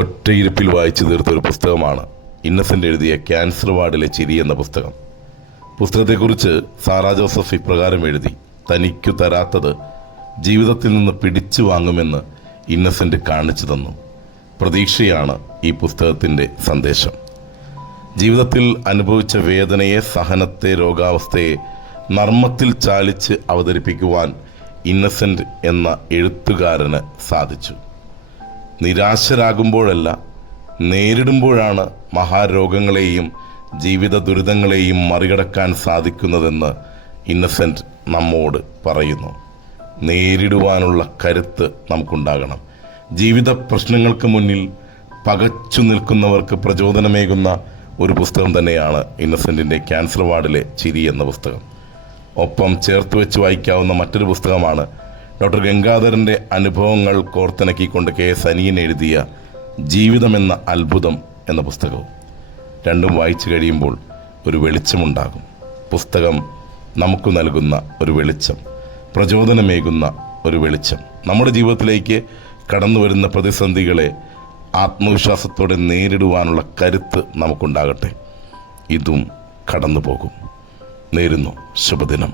ഒറ്റയിരുപ്പിൽ വായിച്ചു തീർത്ത ഒരു പുസ്തകമാണ് ഇന്നസെൻ്റ് എഴുതിയ ക്യാൻസർ വാർഡിലെ ചിരി എന്ന പുസ്തകം. പുസ്തകത്തെക്കുറിച്ച് സാറാ ജോസഫ് ഇപ്രകാരം എഴുതി: തനിക്കു തരാത്തത് ജീവിതത്തിൽ നിന്ന് പിടിച്ചു വാങ്ങുമെന്ന് ഇന്നസെൻ്റ് കാണിച്ചു തന്നു. പ്രതീക്ഷയാണ് ഈ പുസ്തകത്തിൻ്റെ സന്ദേശം. ജീവിതത്തിൽ അനുഭവിച്ച വേദനയെ, സഹനത്തെ, രോഗാവസ്ഥയെ നർമ്മത്തിൽ ചാലിച്ച് അവതരിപ്പിക്കുവാൻ ഇന്നസെൻ്റ് എന്ന എഴുത്തുകാരന് സാധിച്ചു. നിരാശരാകുമ്പോഴല്ല, നേരിടുമ്പോഴാണ് മഹാരോഗങ്ങളെയും ജീവിത ദുരിതങ്ങളെയും മറികടക്കാൻ സാധിക്കുന്നതെന്ന് ഇന്നസെൻ്റ് നമ്മോട് പറയുന്നു. നേരിടുവാനുള്ള കരുത്ത് നമുക്കുണ്ടാകണം. ജീവിത പ്രശ്നങ്ങൾക്ക് മുന്നിൽ പകച്ചു നിൽക്കുന്നവർക്ക് പ്രചോദനമേകുന്ന ഒരു പുസ്തകം തന്നെയാണ് ഇന്നസെൻറ്റിൻ്റെ ക്യാൻസർ വാർഡിലെ ചിരി എന്ന പുസ്തകം. ഒപ്പം ചേർത്ത് വെച്ച് വായിക്കാവുന്ന മറ്റൊരു പുസ്തകമാണ് ഡോക്ടർ ഗംഗാധരൻ്റെ അനുഭവങ്ങൾ കോർത്തിണക്കിക്കൊണ്ട് KS അനിയൻ എഴുതിയ ജീവിതമെന്ന അത്ഭുതം എന്ന പുസ്തകവും. രണ്ടും വായിച്ചു കഴിയുമ്പോൾ ഒരു വെളിച്ചമുണ്ടാകും. പുസ്തകം നമുക്ക് നൽകുന്ന ഒരു വെളിച്ചം, പ്രചോദനമേകുന്ന ഒരു വെളിച്ചം. നമ്മുടെ ജീവിതത്തിലേക്ക് കടന്നു വരുന്ന പ്രതിസന്ധികളെ ആത്മവിശ്വാസത്തോടെ നേരിടുവാനുള്ള കരുത്ത് നമുക്കുണ്ടാകട്ടെ. ഇതും കടന്നു പോകും. നേരുന്നു ശുഭദിനം.